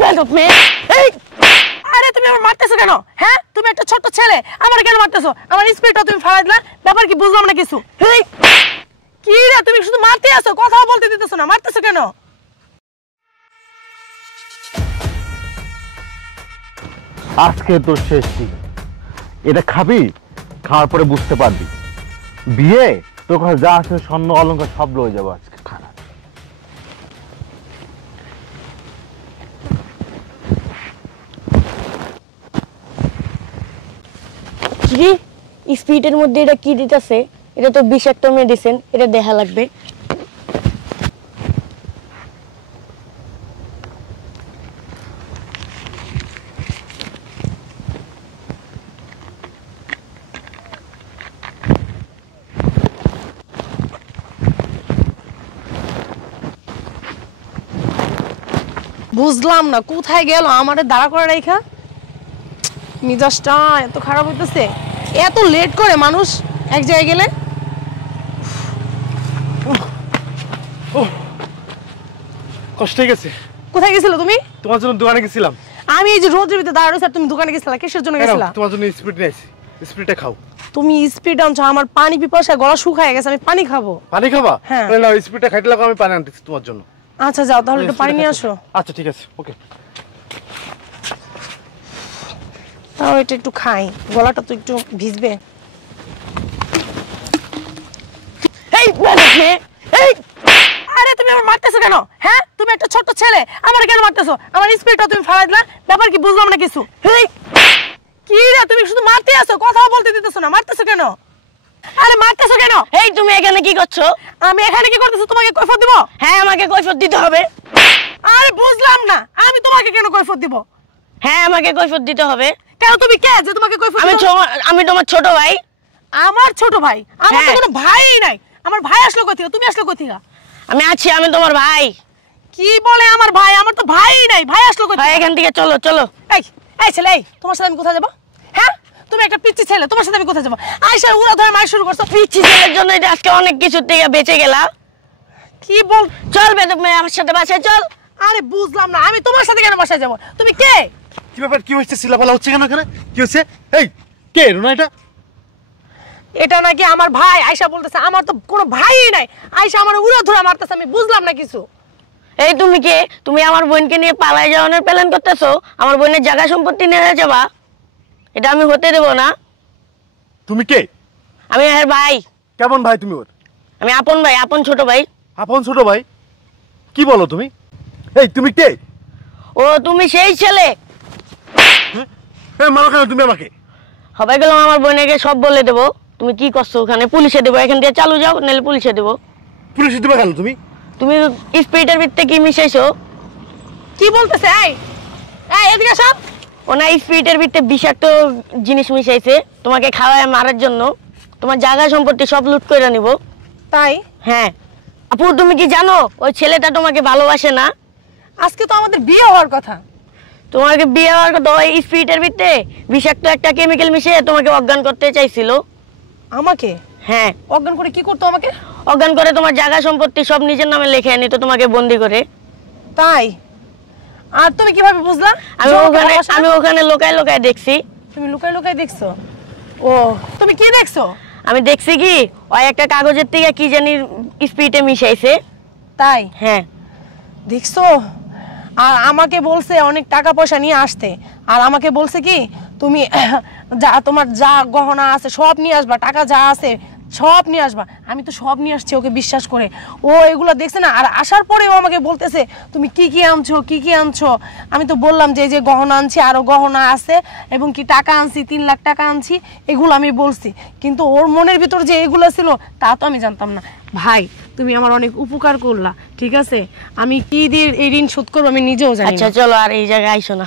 বেয়াদব মেয়ে। এই আরে তুমি আমার মারতেছো কেন? হ্যাঁ তুমি একটা ছোট ছেলে, আমার কেন মারতেছো? আমার স্পিডটা তুমি ফালাই দিলা, ব্যাপার কি বুঝলাম না কিছু। এই কি রে তুমি শুধু মারতে আসো, কথা বলতে দিতেছো না, মারতেছো কেন? আজকে তোর শেষ দিন, এটা খাবি, খাওয়ার পরে বুঝতে পারবি বিয়ে তোর কাছে যা আছে স্বর্ণ অলংকার সব লয়ে যাবো আজকে। খারাপ কি স্পিডের মধ্যে এটা কি দিতেছে? এটা তো বিষাক্ত মেডিসিন, এটা দেখা লাগবে। বুঝলাম না কোথায় গেল আমারে দাঁড়া করে রাখা। মিজাজটা এত খারাপ হইতেছে, এত লেট করে মানুষ এক জায়গায় গেলে। কষ্ট হয়ে গেছে। কোথায় গেছিলে তুমি? তোমার জন্য দোকানে গেছিলাম। আমি এই যে রোদের ভিতরে দাঁড়া রয়েছি আর তুমি দোকানে গেছিলা, কিসের জন্য গেছিলা? তোমার জন্য স্পিড নিয়েছি, স্পিডটা খাও। তুমি স্পিড আনছো, আমার পানি পিপাসায় গলা শুকায় গেছে, আমি পানি খাবো। পানি খাবা? হ্যাঁ। না স্পিডটা খাইতে লাগো, আমি পানি আনতেছি তোমার জন্য। আচ্ছা যাও তাহলে একটু পানি নিয়ে আসো। আচ্ছা ঠিক আছে, ওকে। তাও এটা একটু খাই, গলাটা তো একটু ভিজবে। এই মেয়ে, এই আরে তুমি আমার মারতেছো কেন? হ্যাঁ তুমি একটা ছোট ছেলে, আমার কেন মারতেছো? আমার স্পিডটা তুমি ফালাই দিলা, ব্যাপার কি বুঝলাম না কিছু। এই কি রে তুমি শুধু মারতে আসো, কথা বলতে দিতেছো না, মারতেছো কেন? আরে মারতেছো কেন? এই তুমি এখানে কি করছো? আমি এখানে কি করতেছো? তোমাকে কৈফিয়ত দিব? হ্যাঁ আমাকে কৈফিয়ত দিতে হবে। আরে বুঝলাম না, আমি তোমাকে কেন কৈফিয়ত দিব? হ্যাঁ আমাকে কৈফিয়ত দিতে হবে। কেন তুমি কে যে তোমাকে কৈফিয়ত দিব? আমি তোমার ছোট ভাই। আমার ছোট ভাই? আমার তো হ্যাঁ। কোনো ভাইই নাই। আমার ভাই আসলো কোথা থেকে? তুমি আসলো কোথা থেকে? আমি আছি, আমি তোমার ভাই। কি বলে আমার ভাই? আমার তো ভাইই নাই, ভাই আসলো কোথা ভাই থেকে? এখান থেকে চলো চলো। এই এই ছেলে, এই তোমার সাথে আমি কোথায় যাব? হ্যাঁ তুমি একটা পিচ্চি ছেলে, তোমার সাথে আমি কোথায় যাব? আয়শা উড়া ধরে মার শুরু করছো। পিচ্ছি ছেলের জন্য এটা আজকে অনেক কিছু থেকে বেঁচে গেলা। কি বল? চল বেদব মেয়ে, আমার সাথে বাসায় চল। আরে বুঝলাম না, আমি তোমার সাথে কেন বাসায় যাব? তুমি কে? কি ব্যাপার, কি হচ্ছে? সিলাফালা হচ্ছে কেন এখানে? কি হচ্ছে? এই কে রুনা এটা? এটা নাকি আমার ভাই। আয়শা বলতেছে আমার তো কোনো ভাইই নাই। আয়শা আমার উড়া ধরে মারতেছে, আমি বুঝলাম না কিছু। এই তুমি কে? তুমি আমার বোনকে নিয়ে পালাই যাওয়ানোর প্ল্যান করতেছো? আমার বোনের জায়গা সম্পত্তি নিয়ে যাবা? এটা আমি হতে দেব না। তুমি কে? আমি এর ভাই। কেমন ভাই তুমি ওর? আমি আপন ভাই, আপন ছোট ভাই। আপন ছোট ভাই? কি বলো তুমি? এই তুমি কে? ও তুমি সেই ছেলে? এই মারো কেন তুমি আমাকে? হবে গেলাম আমার বোনকে সব বলে দেবো। তুমি কি করছো ওখানে? পুলিশে দেবো, এখান থেকে চালু যাও, নাহলে পুলিশে দেবো। পুলিশে দিবা কেন তুমি? তুমি স্পিরিটের ভিতরে কি মিশাইছো? কি বলতেছে? এই এই এদিকে সব ওনা স্পিরিটের ভিতরে বিষাক্ত জিনিস মিশাইছে তোমাকে খাওয়ায় মারার জন্য। তোমার জায়গা সম্পত্তি সব লুট করে নিব। তাই? হ্যাঁ আপু, তুমি কি জানো ওই ছেলেটা তোমাকে ভালোবাসে না? আজকে তো আমাদের বিয়ে হওয়ার কথা। তোমাকে বিয়ে হওয়ার কথা, ওই স্পিরিটের ভিতরে বিষাক্ত একটা কেমিক্যাল মিশিয়ে তোমাকে অজ্ঞান করতে চাইছিল। আমাকে? হ্যাঁ। অজ্ঞান করে কি করতো আমাকে? অজ্ঞান করে তোমার জায়গা সম্পত্তি সব নিজের নামে লিখে নিত তোমাকে বন্দি করে। তাই? আর তুমি কিভাবে বুঝলা? আমি ওখানে লোকায় লোকায় দেখছি। তুমি লুকায় লুকায় দেখছো? ও তুমি কি দেখছো? আমি দেখছি কি ওই একটা কাগজের থেকে কি জানি স্পিরিটে মিশাইছে। তাই? হ্যাঁ। দেখছো? আর আমাকে বলছে অনেক টাকা পয়সা নিয়ে আসতে। আর আমাকে বলছে কি তুমি যা তোমার যা গহনা আছে সব নিয়ে আসবা, টাকা যা আছে সব নিয়ে আসবা। আমি তো সব নিয়ে আসছি ওকে বিশ্বাস করে। ও এগুলো দেখছে না, আর আসার পরেও আমাকে বলতেছে তুমি কি কি আনছো, কি কি আনছো। আমি তো বললাম যে এই যে গহনা আনছি, আরো গহনা আছে, এবং কি টাকা আনছি, 3 লাখ টাকা আনছি, এগুলো আমি বলছি। কিন্তু ওর মনের ভিতর যে এগুলো ছিল তা তো আমি জানতাম না। ভাই তুমি আমার অনেক উপকার করলা, ঠিক আছে? আমি কি দিয়ে এই ঋণ শোধ করবো আমি নিজেও জানি না। আচ্ছা চলো, আর এই জায়গায় আইসো না।